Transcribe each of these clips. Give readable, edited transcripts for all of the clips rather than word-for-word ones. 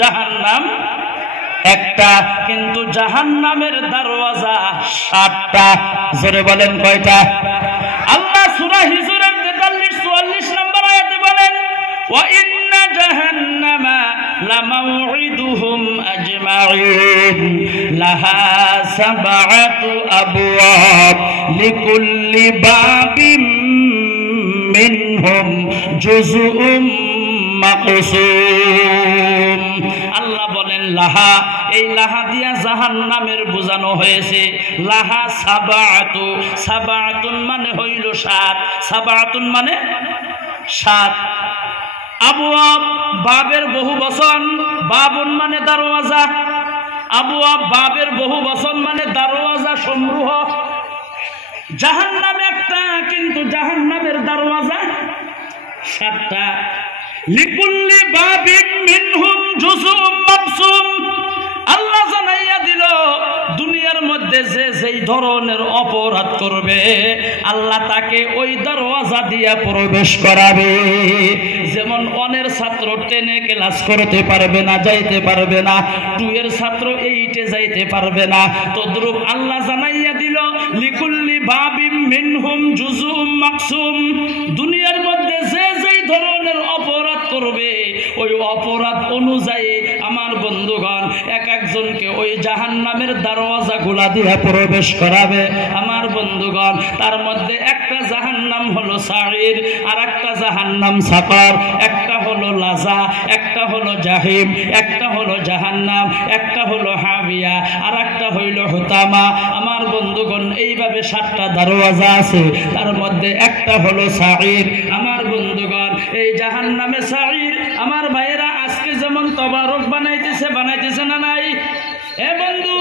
জাহান্নাম একটা, কিন্তু জাহান্নামের দরওয়াজা ৭টা। জোরে বলেন কয়টা? আল্লাহ সূরা হিজরের ৪৩-৪৪ নম্বর আয়াতে বলেন, ওয়া ইন্না জাহান্নামা লামাউইদুহুম আজমাইন লাহা সাবআতু আবওয়াব লিকুল্লি বাবিম মিনহুম জুজউম মাকসুম। আল্লাহ বলেন লাহা, এই লাহা দিয়া জাহান্নামের বোঝানো হয়েছে। লাহা সাবআতু, সাবআতুন মানে হইল ৭, সাবআতুন মানে ৭। আবওয়াব বাবের বহু বচন, বাবুন মানে দরওয়াজা, আবওয়াব বাবের বহু বচন মানে দরওয়াজা সমূহ। জাহান্নাম একটা, কিন্তু জাহান্নামের দরওয়াজা ৭টা। লিকুল্লি বাবিন মিনহুম জুজউম মাকসুম। আল্লাহ জানাইয়া দিল, দুনিয়ার মধ্যে যে যেই ধরনের অপরাধ করবে আল্লাহ তাকে ওই দরওয়াজা দিয়া প্রবেশ করাবে। যেমন অনের ছাত্র 10-এ ক্লাস করতে পারবে না, যাইতে পারবে না, 2 এর ছাত্র 8-এ যাইতে পারবে না, তদ্রূপ আল্লাহ জানাইয়া দিল লিকুল্লি বাবিম মিনহুম জুজউম মাকসুম। দুনিয়ার মধ্যে যে যেই ধরনের অপরাধ করবে ওই অপরাধ অনুযায়ী আমার বন্ধুগণ এক একজনকে ওই জাহান্নামের দরওয়াজা গুলা দিয়ে প্রবেশ করাবে। আমার বন্ধুগণ, তার মধ্যে একটা জাহান্নাম হলো সাঈর, আর একটা জাহান্নাম সাকর, একটা হলো লাজা, একটা হলো জাহিম, একটা হলো জাহান্নাম, একটা হলো হাবিয়া, আর একটা হইল হুতামা। আমার বন্ধুগণ, এইভাবে 7টা দরওয়াজা আছে, তার মধ্যে একটা হলো সাঈর। আমার বন্ধুগণ, এই জাহান্নামে সাঈর আমার ভাইয়েরা আজকে যেমন তবারক বানাইতেছে, বানাইতেছে না নাই? এ বন্ধু,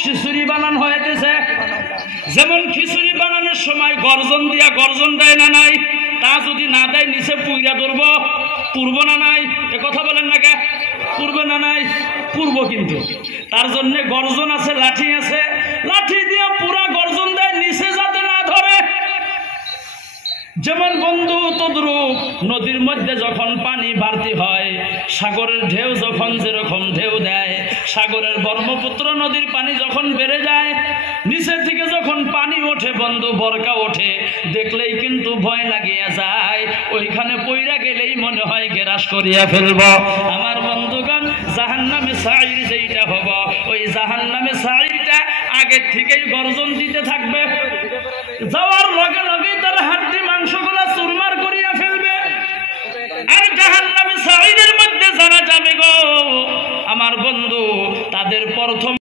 খিচুড়ি বানানো হইতেছে, যেমন খিচুড়ি বানানোর সময় গর্জন দিয়া গর্জন দেয় না নাই? তা যদি না দেয় নিচে পুইরা ধরব, পূর্ব না নাই? এ কথা বলেন না কে? পূর্ব না নাই? পূর্ব। কিন্তু তার জন্য গর্জন আছে, লাঠি আছে, লাঠি দিয়া পুরা গর্জন দেয় নিচে যাতে না ধরে। যেমন বন্ধু তদ্রূপ নদীর মধ্যে যখন পানি বাড়তি হয়, সাগরের ঢেউ যখন যেরকম ঢেউ দেয়, সাগরের ব্রহ্মপুত্র নদীর পানি যখন বেড়ে যায়, নিচে থেকে যখন পানি ওঠে বন্ধু, বরকা ওঠে, দেখলেই কিন্তু ভয় লাগিয়া যায়, ওইখানে পইরা গেলেই মনে হয় গ্রাস করিয়া ফেলব। আমার বন্ধুগণ, জাহান্নামে সাঈর যেইটা হব, ওই জাহান্নামে সাঈরটা আগের থেকেই গর্জন দিতে থাকবে, যাওয়ার লগে লগে তার হাড্ডি মাংসগুলা চুরমার করিয়া ফেলবে। আর জাহান্নামে সাঈরের মধ্যে যারা যাবে গো আমার বন্ধু, তাদের প্রথম